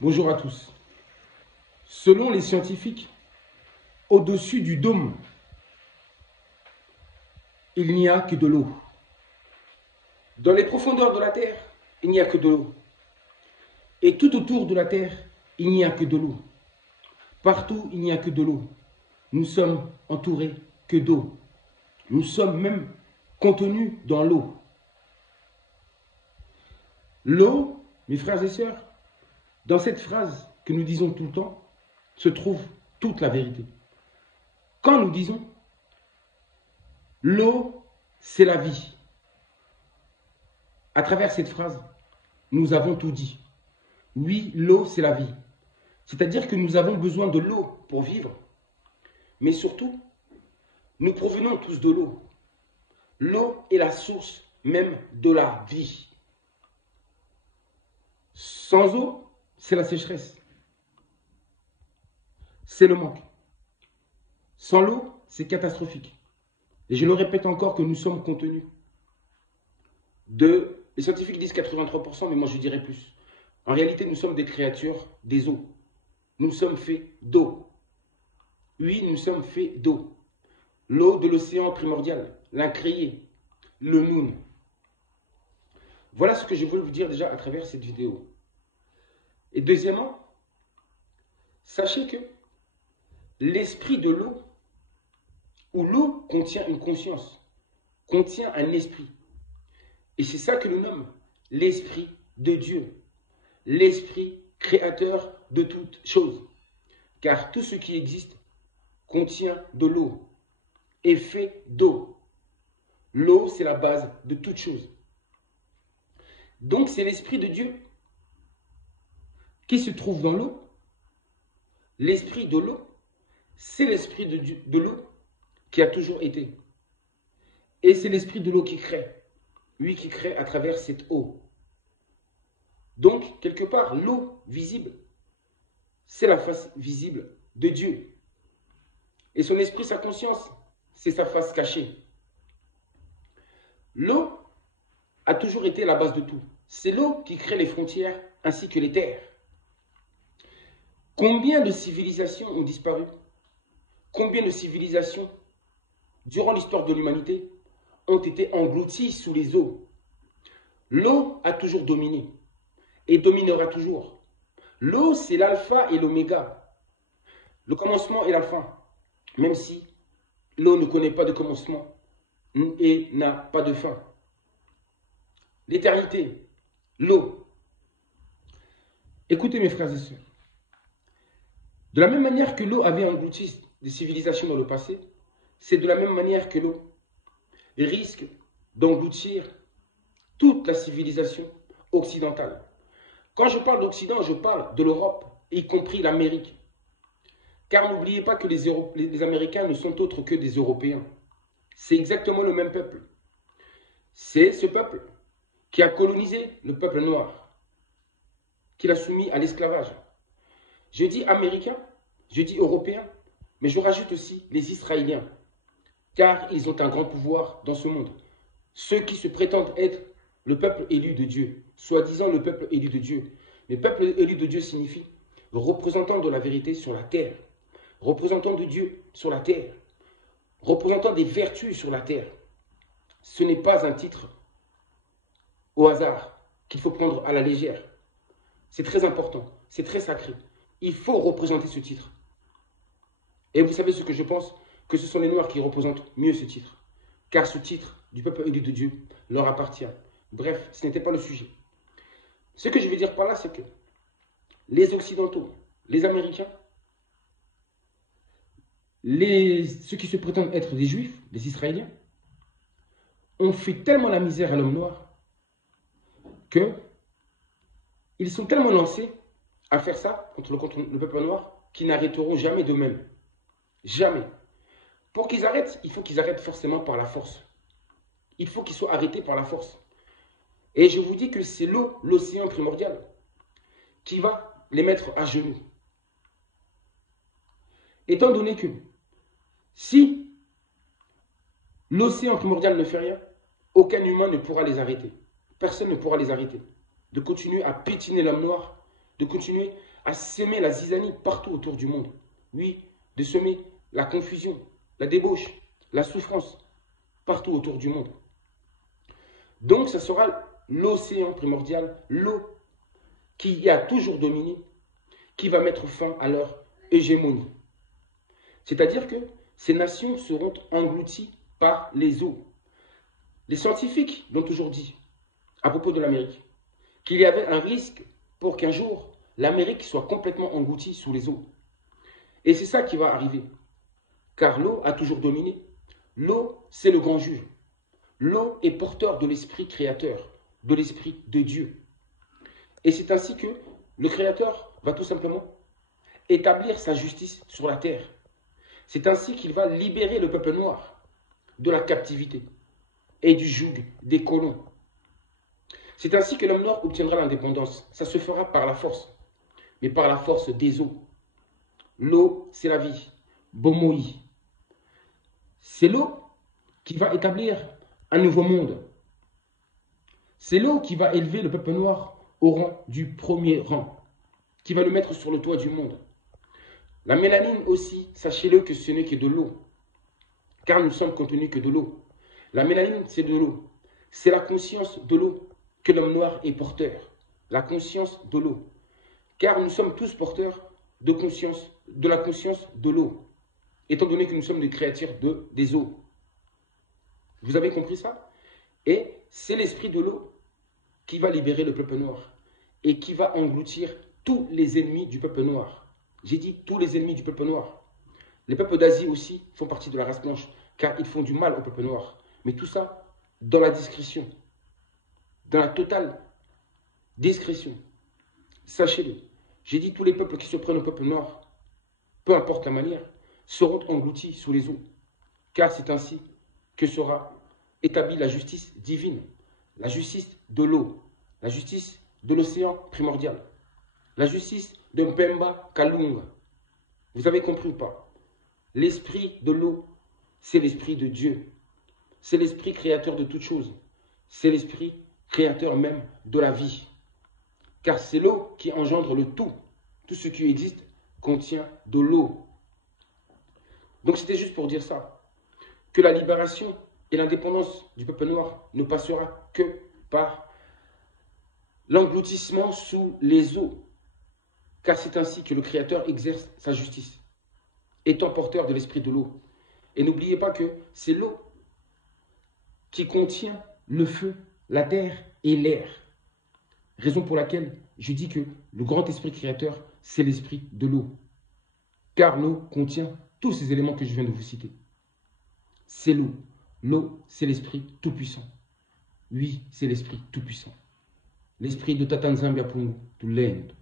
Bonjour à tous. Selon les scientifiques, au-dessus du dôme, il n'y a que de l'eau. Dans les profondeurs de la Terre, il n'y a que de l'eau. Et tout autour de la Terre, il n'y a que de l'eau. Partout, il n'y a que de l'eau. Nous sommes entourés que d'eau. Nous sommes même contenus dans l'eau. L'eau, mes frères et sœurs, dans cette phrase que nous disons tout le temps, se trouve toute la vérité. Quand nous disons l'eau, c'est la vie, à travers cette phrase, nous avons tout dit. Oui, l'eau, c'est la vie. C'est-à-dire que nous avons besoin de l'eau pour vivre. Mais surtout, nous provenons tous de l'eau. L'eau est la source même de la vie. Sans eau, c'est la sécheresse. C'est le manque. Sans l'eau, c'est catastrophique. Et je le répète encore que nous sommes contenus de... Les scientifiques disent 83%, mais moi je dirais plus. En réalité, nous sommes des créatures des eaux. Nous sommes faits d'eau. Oui, nous sommes faits d'eau. L'eau de l'océan primordial, l'incréé, le Noun. Voilà ce que je voulais vous dire déjà à travers cette vidéo. Et deuxièmement, sachez que l'esprit de l'eau, où l'eau contient une conscience, contient un esprit. Et c'est ça que nous nommons l'esprit de Dieu, l'esprit créateur de toutes choses. Car tout ce qui existe contient de l'eau, est fait d'eau. L'eau, c'est la base de toute chose. Donc, c'est l'esprit de Dieu qui se trouve dans l'eau. L'esprit de l'eau, c'est l'esprit de l'eau qui a toujours été. Et c'est l'esprit de l'eau qui crée. Lui qui crée à travers cette eau. Donc, quelque part, l'eau visible, c'est la face visible de Dieu. Et son esprit, sa conscience, c'est sa face cachée. L'eau a toujours été la base de tout. C'est l'eau qui crée les frontières ainsi que les terres. Combien de civilisations ont disparu? Combien de civilisations, durant l'histoire de l'humanité, ont été englouties sous les eaux? L'eau a toujours dominé et dominera toujours. L'eau, c'est l'alpha et l'oméga, le commencement et la fin, même si l'eau ne connaît pas de commencement et n'a pas de fin. L'éternité, l'eau. Écoutez mes frères et sœurs, de la même manière que l'eau avait englouti des civilisations dans le passé, c'est de la même manière que l'eau risque d'engloutir toute la civilisation occidentale. Quand je parle d'Occident, je parle de l'Europe, y compris l'Amérique. Car n'oubliez pas que les Américains ne sont autres que des Européens. C'est exactement le même peuple. C'est ce peuple qui a colonisé le peuple noir, qui l'a soumis à l'esclavage. Je dis américains, je dis européens, mais je rajoute aussi les Israéliens, car ils ont un grand pouvoir dans ce monde. Ceux qui se prétendent être le peuple élu de Dieu, soi-disant le peuple élu de Dieu. Mais peuple élu de Dieu signifie représentant de la vérité sur la terre, représentant de Dieu sur la terre, représentant des vertus sur la terre. Ce n'est pas un titre au hasard qu'il faut prendre à la légère. C'est très important, c'est très sacré. Il faut représenter ce titre. Et vous savez ce que je pense? Que ce sont les Noirs qui représentent mieux ce titre. Car ce titre du peuple élu de Dieu leur appartient. Bref, ce n'était pas le sujet. Ce que je veux dire par là, c'est que les Occidentaux, les Américains, ceux qui se prétendent être des Juifs, les Israéliens, ont fait tellement la misère à l'homme noir qu'ils sont tellement lancés à faire ça contre le peuple noir qu'ils n'arrêteront jamais d'eux-mêmes. Jamais. Pour qu'ils arrêtent, il faut qu'ils arrêtent forcément par la force. Il faut qu'ils soient arrêtés par la force. Et je vous dis que c'est l'eau, l'océan primordial, qui va les mettre à genoux. Étant donné que si l'océan primordial ne fait rien, aucun humain ne pourra les arrêter. Personne ne pourra les arrêter. De continuer à piétiner l'homme noir de continuer à semer la zizanie partout autour du monde. Oui, de semer la confusion, la débauche, la souffrance partout autour du monde. Donc, ça sera l'océan primordial, l'eau qui y a toujours dominé, qui va mettre fin à leur hégémonie. C'est-à-dire que ces nations seront englouties par les eaux. Les scientifiques l'ont toujours dit à propos de l'Amérique, qu'il y avait un risque pour qu'un jour, l'Amérique soit complètement engloutie sous les eaux. Et c'est ça qui va arriver. Car l'eau a toujours dominé. L'eau, c'est le grand juge. L'eau est porteur de l'esprit créateur, de l'esprit de Dieu. Et c'est ainsi que le Créateur va tout simplement établir sa justice sur la terre. C'est ainsi qu'il va libérer le peuple noir de la captivité et du joug des colons. C'est ainsi que l'homme noir obtiendra l'indépendance. Ça se fera par la force, mais par la force des eaux. L'eau, c'est la vie. Bomoi. C'est l'eau qui va établir un nouveau monde. C'est l'eau qui va élever le peuple noir au rang du premier rang, qui va le mettre sur le toit du monde. La mélanine aussi, sachez-le que ce n'est que de l'eau, car nous ne sommes contenus que de l'eau. La mélanine, c'est de l'eau. C'est la conscience de l'eau que l'homme noir est porteur. La conscience de l'eau. Car nous sommes tous porteurs de conscience, de la conscience de l'eau, étant donné que nous sommes des créatures des eaux. Vous avez compris ça? Et c'est l'esprit de l'eau qui va libérer le peuple noir et qui va engloutir tous les ennemis du peuple noir. J'ai dit tous les ennemis du peuple noir. Les peuples d'Asie aussi font partie de la race blanche, car ils font du mal au peuple noir. Mais tout ça dans la discrétion, dans la totale discrétion. Sachez-le, j'ai dit tous les peuples qui se prennent au peuple noir, peu importe la manière, seront engloutis sous les eaux. Car c'est ainsi que sera établie la justice divine, la justice de l'eau, la justice de l'océan primordial, la justice de Mpemba Kalunga. Vous avez compris ou pas? L'esprit de l'eau, c'est l'esprit de Dieu. C'est l'esprit créateur de toutes choses. C'est l'esprit créateur même de la vie. Car c'est l'eau qui engendre le tout. Tout ce qui existe contient de l'eau. Donc c'était juste pour dire ça. Que la libération et l'indépendance du peuple noir ne passera que par l'engloutissement sous les eaux. Car c'est ainsi que le Créateur exerce sa justice, étant porteur de l'esprit de l'eau. Et n'oubliez pas que c'est l'eau qui contient le feu, la terre et l'air. Raison pour laquelle je dis que le grand esprit créateur, c'est l'esprit de l'eau. Car l'eau contient tous ces éléments que je viens de vous citer. C'est l'eau. L'eau, c'est l'esprit tout-puissant. Oui, c'est l'esprit tout-puissant. L'esprit de Tatanzambia Pungu, tout l'Inde.